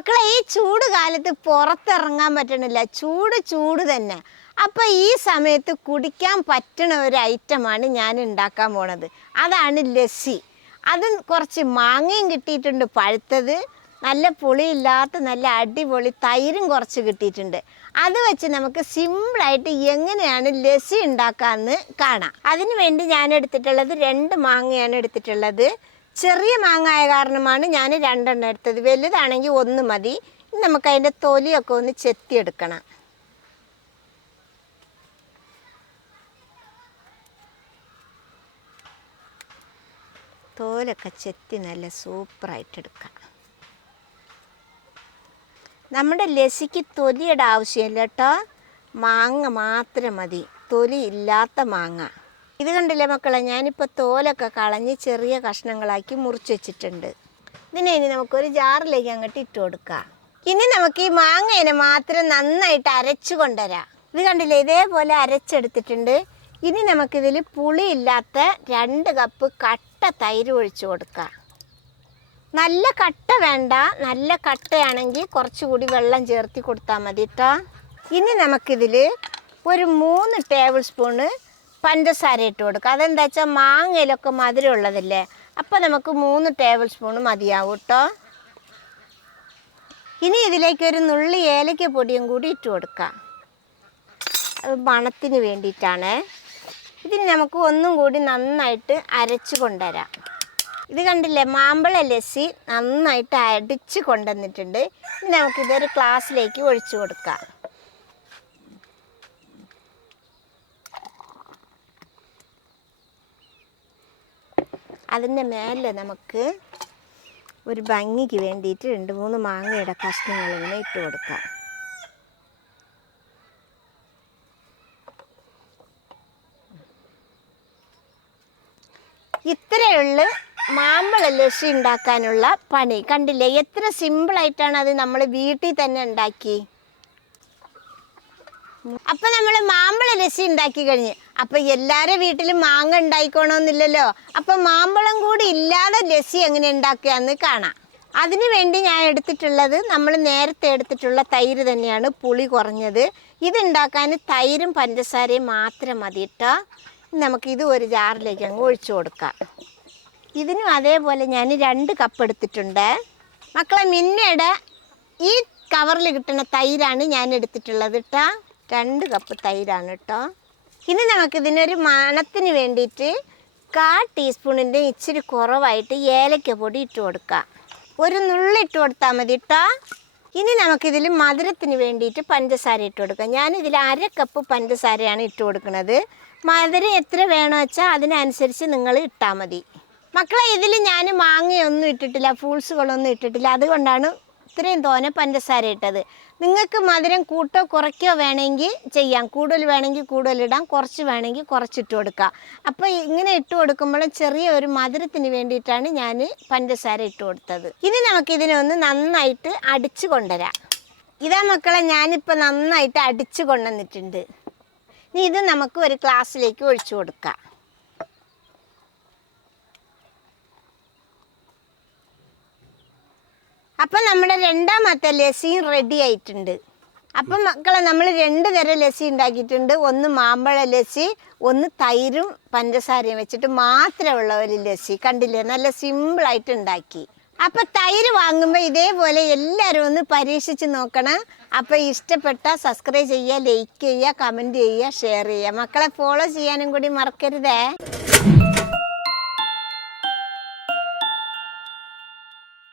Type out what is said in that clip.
മക്കളെ, ഈ ചൂട് കാലത്ത് പുറത്തിറങ്ങാൻ പറ്റണില്ല. ചൂട് തന്നെ. അപ്പം ഈ സമയത്ത് കുടിക്കാൻ പറ്റണ ഒരു ഐറ്റമാണ് ഞാൻ ഉണ്ടാക്കാൻ പോണത്. അതാണ് ലസ്സി. അത് കുറച്ച് മാങ്ങയും കിട്ടിയിട്ടുണ്ട്, പഴുത്തത്. നല്ല പുളിയില്ലാത്ത നല്ല അടിപൊളി തൈരും കുറച്ച് കിട്ടിയിട്ടുണ്ട്. അത് വെച്ച് നമുക്ക് സിമ്പിളായിട്ട് എങ്ങനെയാണ് ലസ്സി ഉണ്ടാക്കാമെന്ന് കാണാം. അതിന് വേണ്ടി ഞാൻ എടുത്തിട്ടുള്ളത് 2 മാങ്ങയാണ് എടുത്തിട്ടുള്ളത്. ചെറിയ മാങ്ങ ആയ കാരണമാണ് ഞാൻ 2 എണ്ണം എടുത്തത്. വലുതാണെങ്കിൽ 1 മതി. നമുക്ക് അതിൻ്റെ തൊലിയൊക്കെ ഒന്ന് ചെത്തിയെടുക്കണം. തോലൊക്കെ ചെത്തി നല്ല സൂപ്പറായിട്ടെടുക്കാം. നമ്മുടെ ലസ്സിക്ക് തൊലിയുടെ ആവശ്യമില്ല കേട്ടോ. മാങ്ങ മാത്രം മതി, തൊലി ഇല്ലാത്ത മാങ്ങ. ഇത് കണ്ടില്ലേ മക്കളെ, ഞാനിപ്പോൾ തോലൊക്കെ കളഞ്ഞ് ചെറിയ കഷ്ണങ്ങളാക്കി മുറിച്ച് വെച്ചിട്ടുണ്ട്. ഇതിനെ ഇനി നമുക്കൊരു ജാറിലേക്ക് അങ്ങോട്ട് ഇട്ട് കൊടുക്കാം. ഇനി നമുക്ക് ഈ മാങ്ങേനെ മാത്രം നന്നായിട്ട് അരച്ചു കൊണ്ടുവരാം. ഇത് കണ്ടില്ലേ, ഇതേപോലെ അരച്ചെടുത്തിട്ടുണ്ട്. ഇനി നമുക്കിതിൽ പുളിയില്ലാത്ത 2 കപ്പ് കട്ട തൈര് ഒഴിച്ചു കൊടുക്കാം. നല്ല കട്ട വേണ്ട, നല്ല കട്ടയാണെങ്കിൽ കുറച്ചുകൂടി വെള്ളം ചേർത്തി കൊടുത്താൽ മതി കേട്ടോ. ഇനി നമുക്കിതിൽ ഒരു 3 ടേബിൾ സ്പൂണ് പഞ്ചസാര ഇട്ട് കൊടുക്കാം. അതെന്താ വെച്ചാൽ മാങ്ങയിലൊക്കെ മധുരം ഉള്ളതല്ലേ, അപ്പോൾ നമുക്ക് 3 ടേബിൾ സ്പൂണ് മതിയാവും കേട്ടോ. ഇനി ഇതിലേക്ക് ഒരു നുള്ളി ഏലക്ക പൊടിയും കൂടി ഇട്ട് കൊടുക്കാം. അത് മണത്തിന് വേണ്ടിയിട്ടാണ്. ഇതിന് നമുക്ക് ഒന്നും കൂടി നന്നായിട്ട് അരച്ച് കൊണ്ടുവരാം. ഇത് കണ്ടില്ലേ, മാമ്പഴ ലസ്സി നന്നായിട്ട് അടിച്ച് കൊണ്ടുവന്നിട്ടുണ്ട്. ഇനി നമുക്കിതൊരു ഗ്ലാസ്സിലേക്ക് ഒഴിച്ചു കൊടുക്കാം. അതിൻ്റെ മേലെ നമുക്ക് ഒരു ഭംഗിക്ക് വേണ്ടിയിട്ട് 2-3 മാങ്ങയുടെ കഷ്ണങ്ങൾ ഇങ്ങനെ ഇട്ട് കൊടുക്കാം. ഇത്രയുള്ള മാമ്പഴ ലസ്സി ഉണ്ടാക്കാനുള്ള പണി. കണ്ടില്ലേ എത്ര സിമ്പിളായിട്ടാണ് അത് നമ്മൾ വീട്ടിൽ തന്നെ ഉണ്ടാക്കി. അപ്പം നമ്മൾ മാമ്പഴ ലസ്സി ഉണ്ടാക്കി കഴിഞ്ഞ്. അപ്പം എല്ലാവരുടെ വീട്ടിലും മാങ്ങ ഉണ്ടായിക്കോണമെന്നില്ലല്ലോ. അപ്പം മാമ്പഴം കൂടി ഇല്ലാതെ ലസ്സി എങ്ങനെ ഉണ്ടാക്കുകയെന്ന് കാണാം. അതിനു വേണ്ടി ഞാൻ എടുത്തിട്ടുള്ളത് നമ്മൾ നേരത്തെ എടുത്തിട്ടുള്ള തൈര് തന്നെയാണ്, പുളി കുറഞ്ഞത്. ഇതുണ്ടാക്കാൻ തൈരും പഞ്ചസാരയും മാത്രം മതി കേട്ടോ. നമുക്കിത് ഒരു ജാറിലേക്ക് അങ്ങ് ഒഴിച്ചു കൊടുക്കാം. ഇതിനും അതേപോലെ ഞാൻ 2 കപ്പ് എടുത്തിട്ടുണ്ട്. മക്കളെ, മിന്നയുടെ ഈ കവറിൽ കിട്ടുന്ന തൈരാണ് ഞാൻ എടുത്തിട്ടുള്ളത് കേട്ടോ. 2 കപ്പ് തൈരാണ് കേട്ടോ. ഇനി നമുക്കിതിനൊരു മണത്തിന് വേണ്ടിയിട്ട് 1/4 ടീസ്പൂണിൻ്റെ ഇച്ചിരി കുറവായിട്ട് ഏലക്ക പൊടി ഇട്ട് കൊടുക്കാം. ഒരു നുള്ളി ഇട്ട് കൊടുത്താൽ മതി കേട്ടോ. ഇനി നമുക്കിതിൽ മധുരത്തിന് വേണ്ടിയിട്ട് പഞ്ചസാര ഇട്ട് കൊടുക്കാം. ഞാനിതിൽ 1/2 കപ്പ് പഞ്ചസാരയാണ് ഇട്ട് കൊടുക്കുന്നത്. മധുരം എത്ര വേണമെന്ന് വെച്ചാൽ അതിനനുസരിച്ച് നിങ്ങൾ ഇട്ടാൽ മതി. മക്കളെ, ഇതിൽ ഞാൻ മാങ്ങയൊന്നും ഇട്ടിട്ടില്ല, ഫ്രൂട്ട്സുകളൊന്നും ഇട്ടിട്ടില്ല. അതുകൊണ്ടാണ് ഇത്രയും തോനെ പഞ്ചസാര ഇട്ടത്. നിങ്ങൾക്ക് മധുരം കൂട്ടോ കുറയ്ക്കോ വേണമെങ്കിൽ ചെയ്യാം. കൂടുതൽ വേണമെങ്കിൽ കൂടുതലിടാം, കുറച്ച് വേണമെങ്കിൽ കുറച്ചിട്ട് കൊടുക്കാം. അപ്പോൾ ഇങ്ങനെ ഇട്ട് കൊടുക്കുമ്പോഴും ചെറിയ ഒരു മധുരത്തിന് വേണ്ടിയിട്ടാണ് ഞാൻ പഞ്ചസാര ഇട്ട് കൊടുത്തത്. ഇനി നമുക്കിതിനെ ഒന്ന് നന്നായിട്ട് അടിച്ചു കൊണ്ടുവരാം. ഇതാ മക്കളെ, ഞാനിപ്പോൾ നന്നായിട്ട് അടിച്ചു കൊണ്ടുവന്നിട്ടുണ്ട്. ഇനി ഇത് നമുക്ക് ഒരു ഗ്ലാസ്സിലേക്ക് ഒഴിച്ചു കൊടുക്കാം. അപ്പം നമ്മുടെ 2ാമത്തെ ലസ്സിയും റെഡി ആയിട്ടുണ്ട്. അപ്പം മക്കളെ, നമ്മൾ 2 തരം ലസ്സി ഉണ്ടാക്കിയിട്ടുണ്ട്. ഒന്ന് മാമ്പഴ ലസ്സി, ഒന്ന് തൈരും പഞ്ചസാരയും വെച്ചിട്ട് മാത്രമുള്ള ഒരു ലസ്സി. കണ്ടില്ലേ, നല്ല സിമ്പിളായിട്ട് ഉണ്ടാക്കി. അപ്പം തൈര് വാങ്ങുമ്പോൾ ഇതേപോലെ എല്ലാവരും ഒന്ന് പരീക്ഷിച്ച് നോക്കണം. അപ്പോൾ ഇഷ്ടപ്പെട്ടാൽ സബ്സ്ക്രൈബ് ചെയ്യുക, ലൈക്ക് ചെയ്യുക, കമൻറ്റ് ചെയ്യുക, ഷെയർ ചെയ്യുക. മക്കളെ ഫോളോ ചെയ്യാനും കൂടി മറക്കരുതേ.